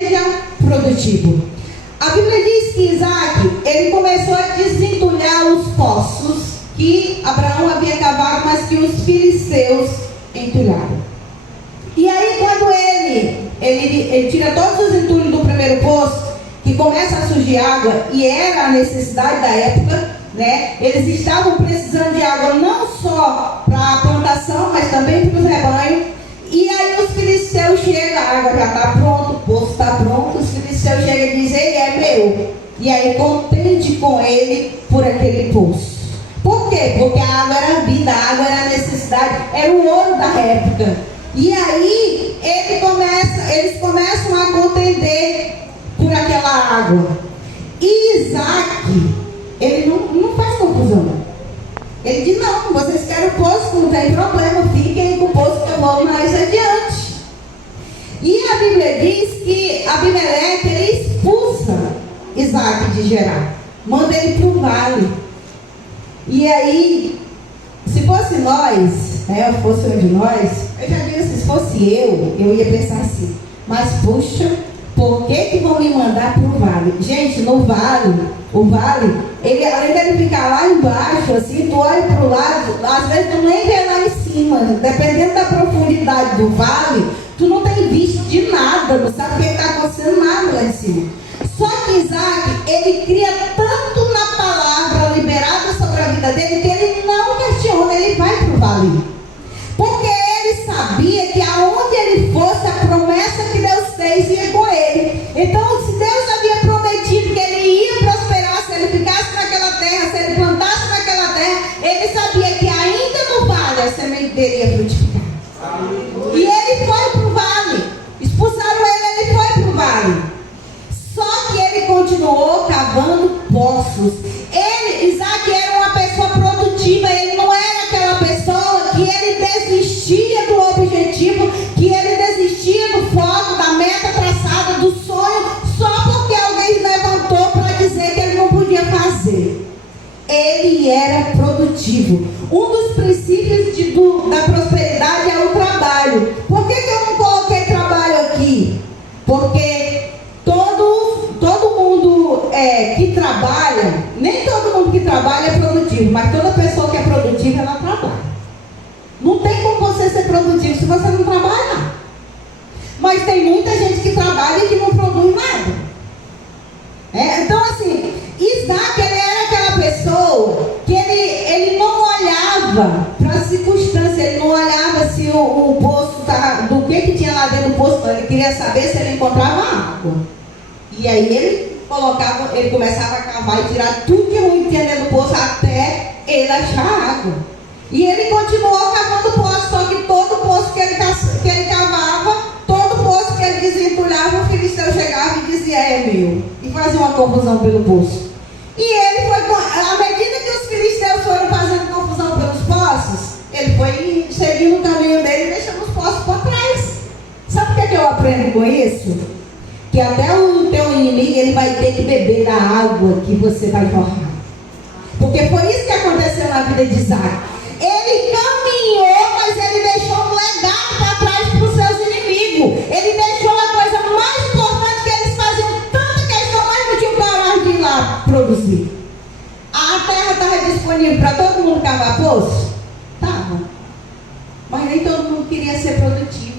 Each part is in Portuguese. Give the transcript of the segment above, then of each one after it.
seja produtivo. A Bíblia diz que Isaac, ele começou a desentulhar os poços que Abraão havia cavado, mas que os filisteus entulharam. E aí quando ele tira todos os entulhos do primeiro poço, que começa a surgir água, e era a necessidade da época, né? Eles estavam precisando de água não só para a plantação, mas também para os rebanhos. E aí os filisteus chegam, a água já está pronta, o poço está pronto, os filisteus chegam e dizem, ele é meu. E aí contente com ele por aquele poço. Por quê? Porque a água era a vida, a água era a necessidade, era o ouro da época. E aí eles começam a contender por aquela água. E Isaac, ele não faz confusão. Ele diz, não, vocês querem o poço, não tem problema, fiquem com o poço que eu vou mais adiante. E a Bíblia diz que Abimeleque, ele expulsa Isaac de Gerar, manda ele para o vale. E aí, se fosse nós, fosse um de nós, eu já digo assim, se fosse eu ia pensar assim, mas puxa, por que vão me mandar para o vale? Gente, no vale, o vale, ele, além dele ficar lá embaixo, assim, tu olha para o lado, às vezes tu nem vê lá em cima, dependendo da profundidade do vale, tu não tem visto de nada, não sabe o que está acontecendo nada lá em cima. Só que Isaac, ele cria tanto na palavra liberada sobre a vida dele, que ele não questiona, ele vai para o vale. Porque ele sabia que aonde ele fosse, a promessa que Deus fez ia com ele. Então, se Deus havia prometido que ele ia prosperar, se ele ficasse naquela terra, se ele plantasse naquela terra, ele sabia que ainda no vale a semente dele ia frutificar. E ele foi para o vale. Expulsaram ele foi para o vale. Só que ele continuou cavando poços. Isaac era uma pessoa produtiva, ele não era aquela pessoa que ele desistia do objetivo, que ele desistia do foco, da meta traçada, do sonho, só porque alguém levantou para dizer que ele não podia fazer. Ele era produtivo. Um dos princípios da prosperidade é o trabalho. Por que eu não coloquei trabalho aqui? Porque todo mundo que trabalha, nem todo mundo que trabalha é produtivo, mas toda pessoa que é produtiva, ela trabalha. Não tem como você ser produtivo se você não trabalha. Mas tem muita gente que trabalha e que não produz nada. Então assim, Isaac, ele era aquela pessoa que ele não olhava para a circunstância, ele não olhava se o poço, do que tinha lá dentro do poço, ele queria saber se ele encontrava água. E aí ele começava a cavar e tirar tudo que ruim tinha dentro do poço até ele achar água. E ele continuou cavando poço, só que todo poço que ele cavava, todo poço que ele desentulhava, o filisteu chegava e dizia, é meu. E fazia uma confusão pelo poço. E ele foi, à medida que os filisteus foram fazendo confusão pelos poços, ele foi seguindo o caminho dele e deixando os poços para trás. Sabe o que eu aprendo com isso? Que até o teu inimigo, ele vai ter que beber da água que você vai jorrar. Porque foi isso que aconteceu na vida de Isaac. Ele caminhou, mas ele deixou um legado para trás para os seus inimigos. Ele deixou a coisa mais importante que eles faziam tanta questão, mas não tinham coragem de ir lá produzir. A terra estava disponível para todo mundo cavar poço? Estava. Mas nem todo mundo queria ser produtivo.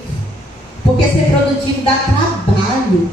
Porque ser produtivo dá trabalho.